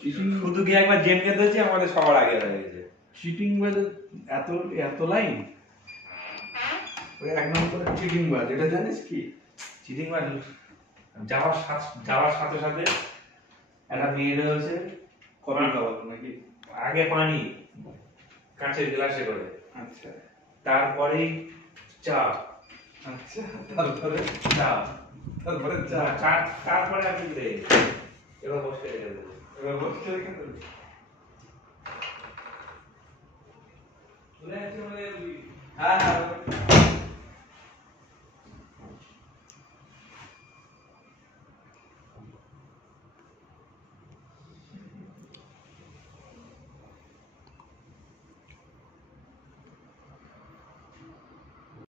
Cheating শুধু কি একবার জেনকে দিয়েছি আমাদের সবার আগে হয়ে গেছে। চিটিং বাজে এত এত লাইন, ওই এক নম্বর চিটিং বাজ, এটা জানিস কি? চিটিং মানে যাওয়ার সাথে সাথে একটা মেয়ে রয়েছে, কফি খাওয়া নাকি? আগে পানি কাঁচের গ্লাসে করে, আচ্ছা তারপরেই চা, আচ্ছা, তারপরে চা, তারপরে চা, তারপরে আপনি এবার বসে গেছে। এবার বসে রেখে দেবে। চলে যাচ্ছে মানে হ্যাঁ হ্যাঁ